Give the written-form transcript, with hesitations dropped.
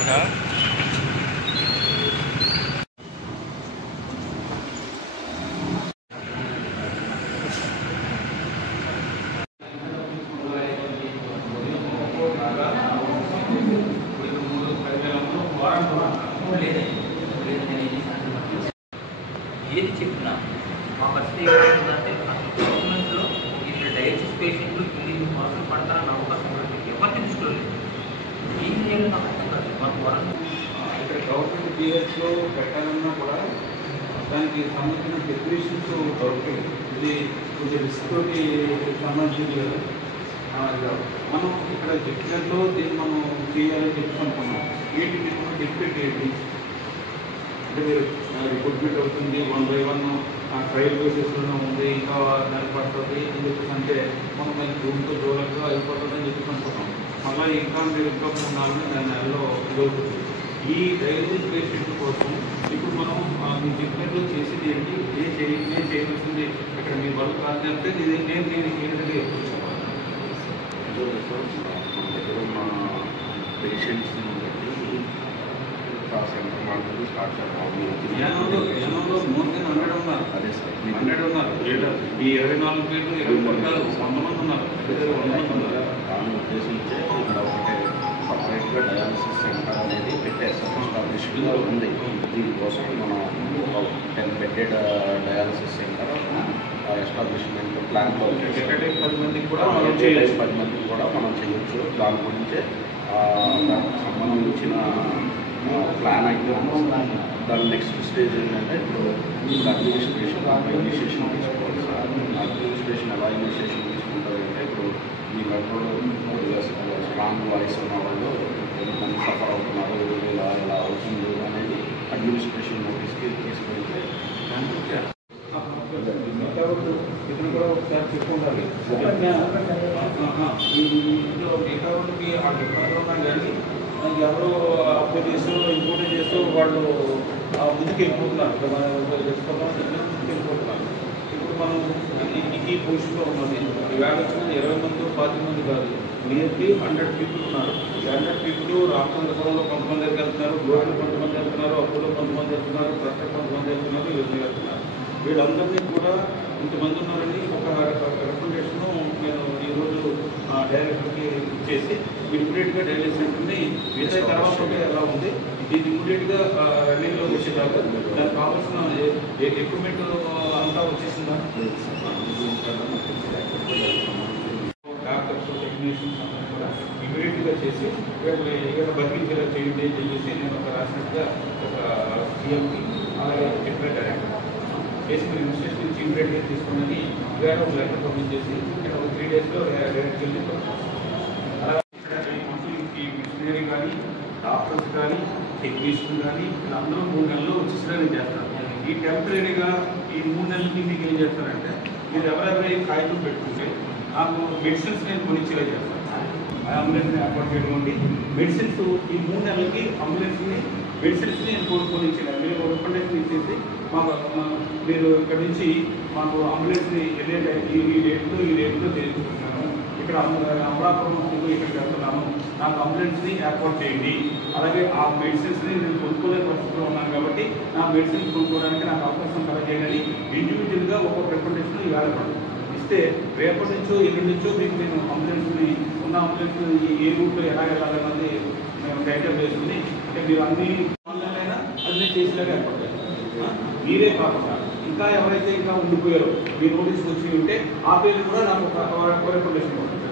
ఏది చెప్పినా మా పరిస్థితి ఏమవుతుందంటే గవర్నమెంట్లో ఇక్కడ డయాలసిస్ పేషెంట్లు ఇన్ని వరుసలు పడతారన్న అవకాశం కూడా ఎవరికి దృష్టిలో లేదు. ఏం చేయాలో నాకు అర్థం కాదు. మాకు వరం ఇక్కడ గవర్నమెంట్ జిహెచ్లో పెట్టాలన్నా కూడా దానికి సంబంధించిన డెఫినేషన్స్ దొరకలేదు. ఇది కొంచెం రిస్క్ తోటి సంబంధించింది కదా. మనం ఇక్కడ చెప్పినట్లు దీన్ని మనం చేయాలని చెప్పి అనుకున్నాం. ఏంటి మీకు డిఫికల్ట్ ఏంటి అంటే మీరు రిక్రూట్మెంట్ అవుతుంది 1 by 1 ట్రయల్ బేసిస్లోనే ఉంది, ఇంకా దాన్ని పడుతుంది అని చెప్పేసి అంటే మనం మంచి రూమ్తో దూరంగా అయిపోతుంది అని చెప్పేసి అనుకున్నాం. మళ్ళీ ఇంకా మీరు ఇంకా 3-4 నెలల్లో దొరుకుతుంది. ఈ డయాలసిస్ పేషెంట్ కోసం ఇప్పుడు మనం మీ ట్రీట్మెంట్లో చేసేది ఏంటి, ఏం చేయవలసింది ఇక్కడ మీ వర్క్ కాదు అంటే నేను దీనికి ఏంటంటే పేషెంట్స్ స్టార్ట్ జనంలో మోర్ దెన్ 100 ఉన్నారు. అదే సార్ 100 ఉన్నారు. ఈ 24 పేర్లు 20 పట్టాలు 100 మంది ఉన్నారు. దాని ఉద్దేశించే ఇక్కడ ఒకటే సపరేట్గా డయాలసిస్ సెంటర్ అనేది పెట్టేసాం. ఎస్టాబ్లిష్గా ఉంది. దీనికోసం మనం 10 బెడ్డెడ్ డయాలసిస్ సెంటర్ ఎస్టాబ్లిష్మెంట్ ప్లాన్లో 10 మందికి కూడా 10 మందికి కూడా మనం చేయొచ్చు. దాని గురించే దానికి సంబంధించిన ప్లాన్ అయితే దాని నెక్స్ట్ స్టేజ్ ఏంటంటే ఇప్పుడు అడ్మినిస్ట్రేషన్ ఇనిషియేషన్ తీసుకోవాలి సార్. అడ్మినిస్ట్రేషన్ ఎలా ఇనిషియేషన్ తీసుకుంటారంటే ఇప్పుడు ఈ మెట్రోలో స్ట్రాంగ్ వాయిస్ ఉన్న వాళ్ళు ఎంతమంది సఫర్ అవుతున్నారు, ఇలా అవుతుంది అనేది అడ్మినిస్ట్రేషన్ నోటీస్కి తీసుకెళ్తే ఇతను కూడా ఒకసారి చెప్పుకుంటారు. ఇందులో మిగతా వాళ్ళకి ఆ డిపార్ట్లో ఉన్నా కానీ ఎవరో అప్లై చేస్తూ ఇంకోటి చేస్తూ వాళ్ళు ముందుకు వెళ్ళిపోతున్నారు. వెళ్ళిపోతున్నారు. ఇప్పుడు మనం ఈ పొజిషన్లో ఉన్నది. ఈవేళ వచ్చిన 20 మంది 20 మంది కాదు, నియర్లీ 100 పీపుల్ ఉన్నారు. 100 పీపుల్ రామచంద్రపురంలో కొంతమంది దగ్గరికి వెళ్తున్నారు, గోడలు కొంతమంది వెళ్తున్నారు, అప్పులో కొంతమంది వెళ్తున్నారు, ప్రస్తుతం కొంతమంది వెళ్తున్నారు, ఇవన్నీ వెళ్తున్నారు. వీళ్ళందరినీ కూడా ఇంతమంది ఉన్నారని ఒక రికమెండేషన్ నేను ఈరోజు డైరెక్టర్కి చేసి ఇమ్మీడియట్గా డైలీ సెంటర్ని మిగతా తర్వాత ఎలా ఉంది ఇది ఇమ్మీడియట్గా రన్నింగ్లో వచ్చేదాకా దానికి కావాల్సిన ఎక్విప్మెంట్ అంతా వచ్చేసిందా, డాక్టర్స్ టెక్నీషియన్స్ అంతా కూడా ఇమ్మీడియట్గా చేసి ఏదైనా బతికించేలా చేయండి అని చెప్పేసి నేను ఒక రాసినట్టుగా ఒక సీఎంకి అలాగే డిప్యూటీ డైరెక్టర్ చేసి మీరు ఇన్స్టిట్యూషన్ నుంచి ఇమ్మీడియట్గా తీసుకుని వేరే ఒక లెటర్ పంపించేసి ఇక్కడ ఒక 3 daysలో డైరెక్ట్ వెళ్ళి ఈ మిషనరీ కానీ డాక్టర్స్ కానీ టెక్నీషియన్ కానీ వీళ్ళందరూ 3 నెలలు వచ్చేసరికి చేస్తారు. ఈ టెంపరీగా ఈ 3 నెలలకి మీకు ఏం చేస్తారంటే మీరు ఎవరెవరి కాగితం పెట్టుకుంటే నాకు మెడిసిన్స్ నేను కొనిచ్చేలా చేస్తాను. అంబులెన్స్ని ఏర్పాటు చేయడం మెడిసిన్స్ ఈ 3 నెలలకి మెడిసిన్స్ని నేను కొనిచ్చేలా మీరు రికమెండేషన్ ఇచ్చేసి మాకు మీరు ఇక్కడ నుంచి మాకు అంబులెన్స్ని వెళ్ళే ఈ రేట్లో తెలుసుకుంటున్నాను. ఇక్కడ అమలాపురం ఇక్కడికి వెళ్తున్నాను, నాకు అంబులెన్స్ని ఏర్పాటు చేయండి. అలాగే ఆ మెడిసిన్స్ని నేను కొనుక్కునే పరిస్థితిలో ఉన్నాను కాబట్టి నా మెడిసిన్స్ కొనుక్కోవడానికి నాకు అవకాశం కలగజేయాలని ఇండివిజువల్గా ఒక్కొక్క రికమెండేషన్ ఇవాళ ఇస్తే రేపటి నుంచో ఎల్లుండి నుంచో మీకు నేను అంబులెన్స్ని ఉన్న అంబులెన్స్ ఏ రూట్లో ఎలా వెళ్ళాలన్నది మేము టైటప్ వేసుకుని అంటే మీరు అన్ని ఆన్లైన్ అది నేను చేసేలాగా ఏర్పడతాయి. మీరే కాకుండా ఇంకా ఎవరైతే ఇంకా ఉండిపోయారో మీ నోటీస్ వచ్చి ఉంటే ఆ పేరు కూడా నాకు ఒక రికమెండేషన్ ఉంటుంది.